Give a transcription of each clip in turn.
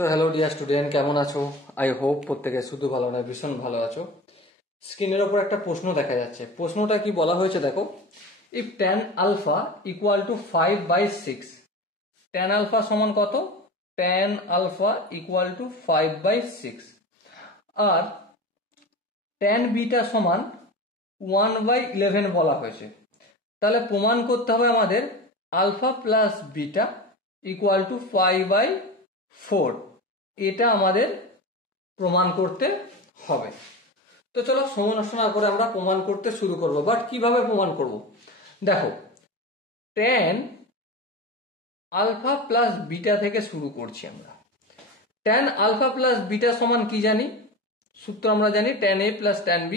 So hello dear student, কেমন আছো? I hope প্রত্যেকে শুধু ভালো নয়, ভীষণ ভালো আছো। স্ক্রিনের ওপর একটা প্রশ্ন দেখা যাচ্ছে। প্রশ্নটা কি বলা হয়েছে দেখো, if tan alpha equal to 5/6, tan alpha সমান কত? tan আলফা ইকুয়াল টু 5/6 আর tan বিটা সমান 1/11 বলা হয়েছে। তাহলে প্রমাণ করতে হবে আমাদের alpha plus beta equal to 5/4, এটা আমাদের প্রমাণ করতে হবে। তো চলো সময় নষ্ট না করে আমরা প্রমাণ করতে শুরু করব। বাট কিভাবে প্রমাণ করব? দেখো, tan আলফা প্লাস বিটা থেকে শুরু করছি আমরা। tan আলফা প্লাস বিটা সমান কি জানি? সূত্র আমরা জানি tan a plus tan b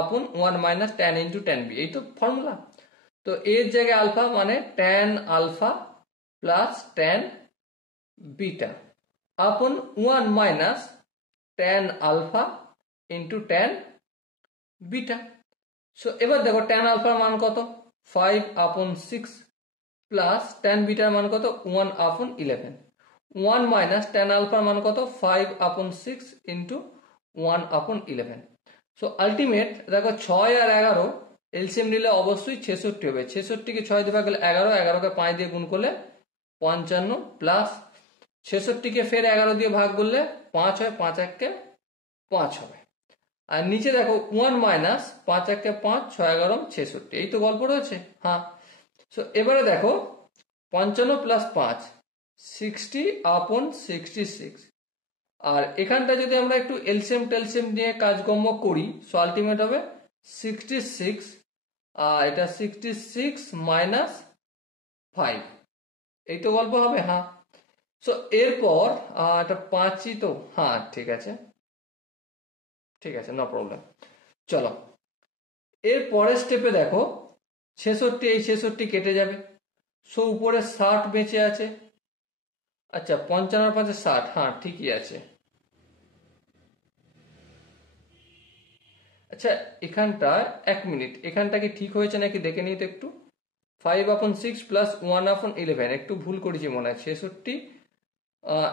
আপন 1 minus tan a into tan b, এই তো ফর্মুলা। তো এর জায়গায় আলফা মানে tan alpha plus tan beta upon 1 minus tan alpha into tan beta. So এবার দেখো tan আলফার মান কত? 5/6 প্লাস tan বিটার মান কত? 1/11। 1 মাইনাস tan আলফার মান কত? 5/6 ইন্টু 1/11। সো আলটিমেট দেখো 6 আর 11 এলসিএম নিলে অবশ্যই 66 হবে। 66কে 6 দিয়ে ভাগ করলে 11, 11কে 5 দিয়ে গুণ করলে 55 প্লাস 66কে ফের 11 দিয়ে ভাগ করলে 5 হয়, 5 1কে 5 হবে। আর নিচে দেখো 1 মাইনাস 5 1কে 5, 6 11 66, এই তো গল্প রয়েছে। হ্যাঁ, সো এবারে দেখো 55 প্লাস 5 60/66, আর এখানটা যদি আমরা একটু এলসিএম টেলসিএম নিয়ে কাজকর্ম করি, সো আলটিমেট হবে 66, আর এটা 66 মাইনাস 5, এই তো গল্প হবে। হ্যাঁ, সো এরপর এটা 5ই তো। হ্যাঁ ঠিক আছে, ঠিক আছে, নো প্রবলেম। চলো এর পরের স্টেপে দেখো 66, এই 66 কেটে যাবে। সো উপরে 60 বেঁচে আছে। আচ্ছা 55 আর 5 60, হ্যাঁ ঠিকই আছে। আচ্ছা এখানটা 1 মিনিট, এখানটা কি ঠিক হয়েছে নাকি দেখে নিই তো একটু। 5/6 প্লাস 1/11, একটু ভুল করেছি মনে হয়। 66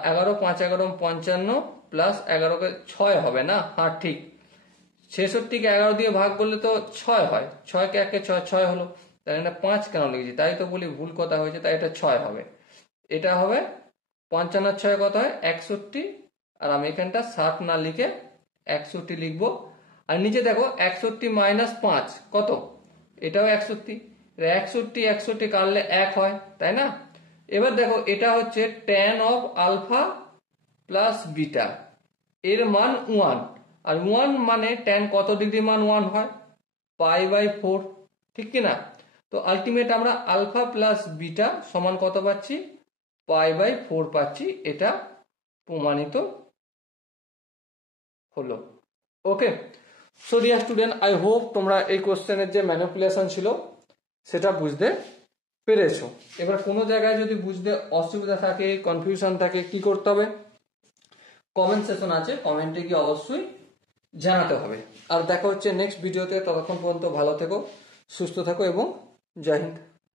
11 5 11 55 প্লাস 11কে 6 হবে না? হ্যাঁ ঠিক, 66কে 11 দিয়ে ভাগ করলে তো 6 হয়, 6কে 1কে 6, 6 হলো। তাই না 5 কেন লিখেছি? তাই তো বলি ভুল কথা হয়েছে, তাই এটা 6 হবে। এটা হবে 55 6 কত হয়? 61, আর আমি এখানটা 60 না লিখে 61 লিখবো। আর নিচে দেখো 61 মাইনাস 5 কত? এটাও 61, 61 61 কাটলে 1 হয়, তাই না? এবার দেখো এটা হচ্ছে tan of alpha plus beta, এর মান 1, আর 1 মানে tan কত ডিগ্রি মান 1 হয়? π/4, ঠিক কি না? তো আলটিমেট আমরা আলফা প্লাস বিটা সমান কত পাচ্ছি? π/4 পাচ্ছি। এটা প্রমাণিত হলো। Okay, so dear student, I hope তোমরা এই কোশ্চেনের যে ম্যানিপুলেশন ছিল সেটা বুঝতে পেরেছো। এবার কোনো জায়গায় যদি বুঝতে অসুবিধা থাকে, কনফিউশন থাকে, কি করতে হবে? কমেন্ট সেকশন আছে, কমেন্টে গিয়ে অবশ্যই জানাতে হবে। আর দেখা হচ্ছে নেক্সট ভিডিওতে। ততক্ষণ পর্যন্ত ভালো থেকো, সুস্থ থাকো এবং জয় হিন্দ।